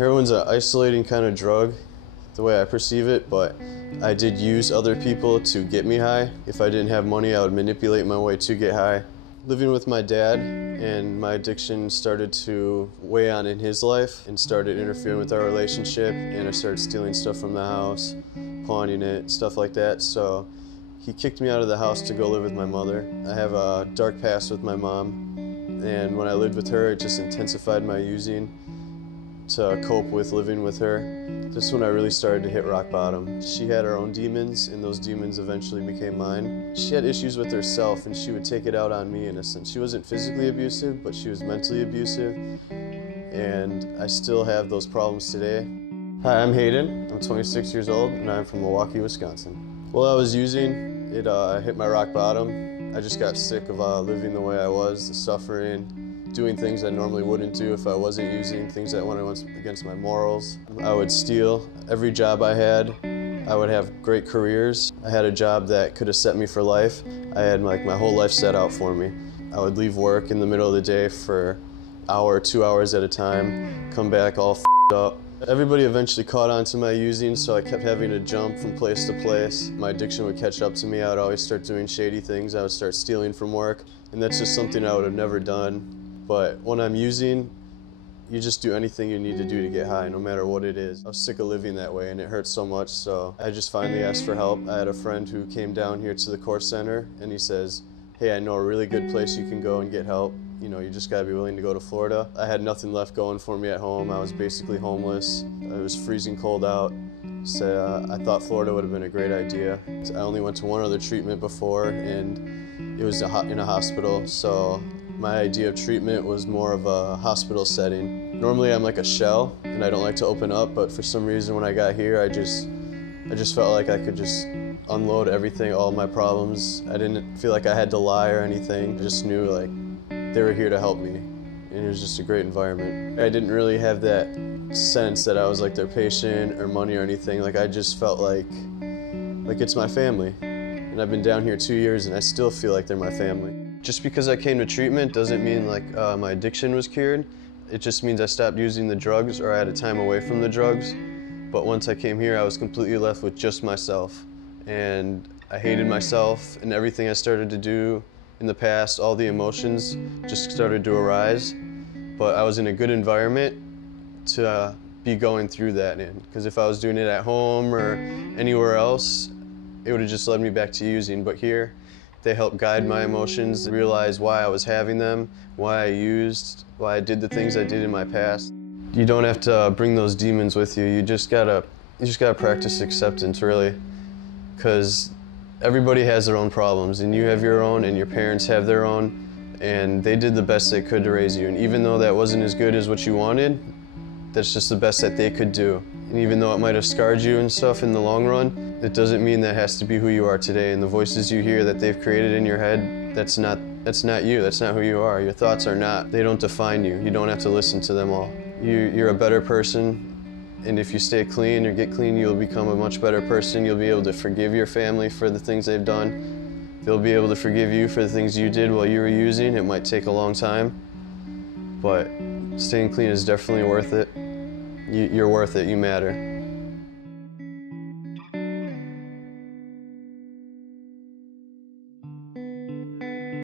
Heroin's an isolating kind of drug, the way I perceive it, but I did use other people to get me high. If I didn't have money, I would manipulate my way to get high. Living with my dad, and my addiction started to weigh on in his life and started interfering with our relationship, and I started stealing stuff from the house, pawning it, stuff like that. So he kicked me out of the house to go live with my mother. I have a dark past with my mom, and when I lived with her, it just intensified my using to cope with living with her. Just when I really started to hit rock bottom. She had her own demons, and those demons eventually became mine. She had issues with herself, and she would take it out on me in a sense. She wasn't physically abusive, but she was mentally abusive, and I still have those problems today. Hi, I'm Hayden. I'm 26 years old, and I'm from Milwaukee, Wisconsin. While I was using, it hit my rock bottom. I just got sick of living the way I was, the suffering, doing things I normally wouldn't do if I wasn't using, things that went against my morals. I would steal. Every job I had, I would have great careers. I had a job that could have set me for life. I had my whole life set out for me. I would leave work in the middle of the day for an hour, 2 hours at a time, come back all f***ed up. Everybody eventually caught on to my using, so I kept having to jump from place to place. My addiction would catch up to me. I would always start doing shady things. I would start stealing from work, and that's just something I would have never done. But when I'm using, you just do anything you need to do to get high, no matter what it is. I was sick of living that way, and it hurt so much, so I just finally asked for help. I had a friend who came down here to the course center, and he says, hey, I know a really good place you can go and get help. You know, you just gotta be willing to go to Florida. I had nothing left going for me at home. I was basically homeless. It was freezing cold out. So I thought Florida would have been a great idea. I only went to one other treatment before, and it was in a hospital, so my idea of treatment was more of a hospital setting. Normally I'm like a shell, and I don't like to open up, but for some reason when I got here, I just felt like I could just unload everything, all my problems. I didn't feel like I had to lie or anything. I just knew like they were here to help me, and it was just a great environment. I didn't really have that sense that I was like their patient or money or anything. Like I just felt like it's my family. And I've been down here 2 years, and I still feel like they're my family. Just because I came to treatment doesn't mean like my addiction was cured. It just means I stopped using the drugs, or I had a time away from the drugs. But once I came here, I was completely left with just myself. And I hated myself, and everything I started to do in the past, all the emotions just started to arise. But I was in a good environment to be going through that in. Because if I was doing it at home or anywhere else, it would have just led me back to using. But here, they helped guide my emotions, realize why I was having them, why I used, why I did the things I did in my past. You don't have to bring those demons with you. You just gotta practice acceptance, really, because everybody has their own problems, and you have your own, and your parents have their own, and they did the best they could to raise you. And even though that wasn't as good as what you wanted, that's just the best that they could do. And even though it might have scarred you and stuff in the long run, it doesn't mean that has to be who you are today. And the voices you hear that they've created in your head, that's not you, that's not who you are. Your thoughts are not, they don't define you. You don't have to listen to them all. You're a better person, and if you stay clean or get clean, you'll become a much better person. You'll be able to forgive your family for the things they've done. They'll be able to forgive you for the things you did while you were using. It might take a long time, but staying clean is definitely worth it. You're worth it, you matter.